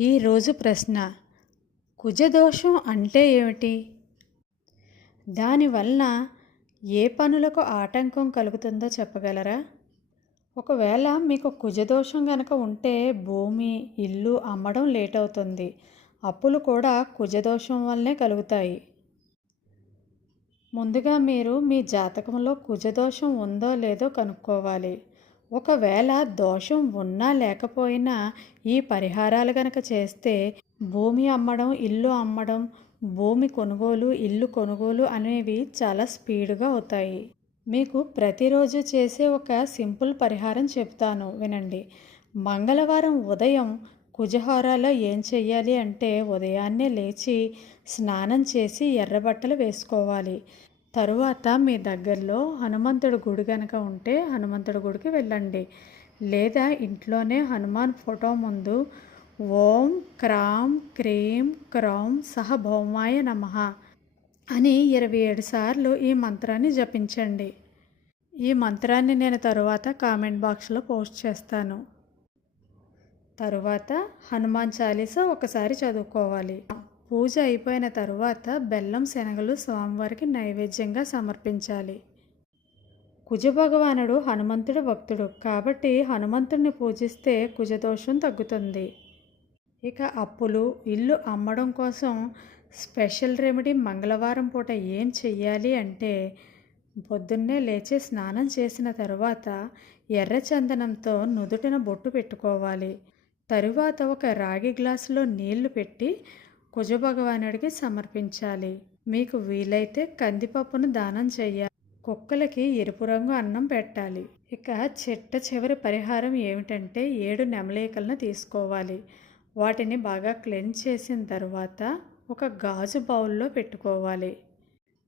ఈరోజు ప్రశ్న: కుజదోషం అంటే ఏమిటి? దానివలన ఏ పనులకు ఆటంకం కలుగుతుందో చెప్పగలరా? ఒకవేళ మీకు కుజదోషం గనక ఉంటే భూమి, ఇల్లు అమ్మడం లేట్ అవుతుంది. అప్పులు కూడా కుజదోషం వల్లనే కలుగుతాయి. ముందుగా మీరు మీ జాతకంలో కుజదోషం ఉందో లేదో కనుక్కోవాలి. ఒకవేళ దోషం ఉన్నా లేకపోయినా ఈ పరిహారాలు గనక చేస్తే భూమి అమ్మడం, ఇల్లు అమ్మడం, భూమి కొనుగోలు, ఇల్లు కొనుగోలు అనేవి చాలా స్పీడ్గా అవుతాయి. మీకు ప్రతిరోజు చేసే ఒక సింపుల్ పరిహారం చెప్తాను, వినండి. మంగళవారం ఉదయం కుజహోరాలో ఏం చెయ్యాలి అంటే ఉదయాన్నే లేచి స్నానం చేసి ఎర్రబట్టలు వేసుకోవాలి. తరువాత మీ దగ్గరలో హనుమంతుడి గుడి కనుక ఉంటే హనుమంతుడి గుడికి వెళ్ళండి. లేదా ఇంట్లోనే హనుమాన్ ఫోటో ముందు ఓం క్రాం క్రీం క్రౌం సహ భౌమాయ నమః అని 27 సార్లు ఈ మంత్రాన్ని జపించండి. ఈ మంత్రాన్ని నేను తరువాత కామెంట్ బాక్స్లో పోస్ట్ చేస్తాను. తరువాత హనుమాన్ చాలీసా ఒకసారి చదువుకోవాలి. పూజ అయిపోయిన తరువాత బెల్లం శనగలు స్వామివారికి నైవేద్యంగా సమర్పించాలి. కుజభగవానుడు హనుమంతుడి భక్తుడు కాబట్టి హనుమంతుడిని పూజిస్తే కుజదోషం తగ్గుతుంది. ఇక అప్పులు, ఇల్లు అమ్మడం కోసం స్పెషల్ రెమెడీ మంగళవారం పూట ఏం చెయ్యాలి అంటే పొద్దున్నే లేచి స్నానం చేసిన తరువాత ఎర్ర చందనంతో నుదుటిన బొట్టు పెట్టుకోవాలి. తరువాత ఒక రాగి గ్లాసులో నీళ్లు పెట్టి కుజభగవానుడికి సమర్పించాలి. మీకు వీలైతే కందిపప్పును దానం చెయ్యాలి. కుక్కలకి ఎరుపు రంగు అన్నం పెట్టాలి. ఇక చివరి పరిహారం ఏమిటంటే 7 నెమలికలను తీసుకోవాలి. వాటిని బాగా క్లెన్స్ చేసిన తర్వాత ఒక గాజు బౌల్లో పెట్టుకోవాలి.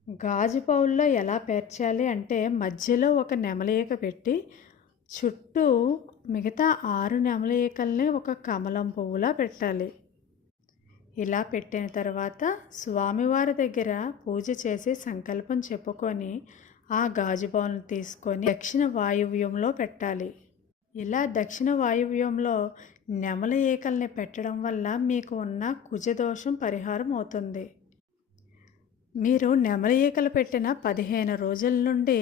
గాజు బౌల్లో ఎలా పేర్చాలి అంటే మధ్యలో ఒక నెమలిక పెట్టి చుట్టూ మిగతా 6 నెమలికల్ని ఒక కమలం పువ్వులా పెట్టాలి. ఇలా పెట్టిన తర్వాత స్వామివారి దగ్గర పూజ చేసి సంకల్పం చెప్పుకొని ఆ గాజు బౌల్ని తీసుకొని దక్షిణ వాయువ్యంలో పెట్టాలి. ఇలా దక్షిణ వాయువ్యంలో నెమలి ఈకల్ని పెట్టడం వల్ల మీకు ఉన్న కుజదోషం పరిహారం అవుతుంది. మీరు నెమలి ఈకలు పెట్టిన 15 రోజుల నుండి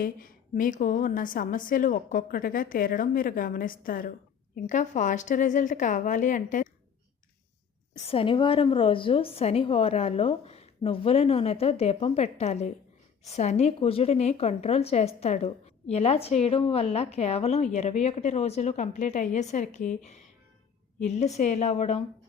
మీకు ఉన్న సమస్యలు ఒక్కొక్కటిగా తీరడం మీరు గమనిస్తారు. ఇంకా ఫాస్ట్ రిజల్ట్ కావాలి అంటే శనివారం రోజు శని హోరాలో నువ్వుల నూనెతో దీపం పెట్టాలి. శని కుజుడిని కంట్రోల్ చేస్తాడు. ఇలా చేయడం వల్ల కేవలం 21 రోజులు కంప్లీట్ అయ్యేసరికి ఇల్లు సేల్ అవ్వడం,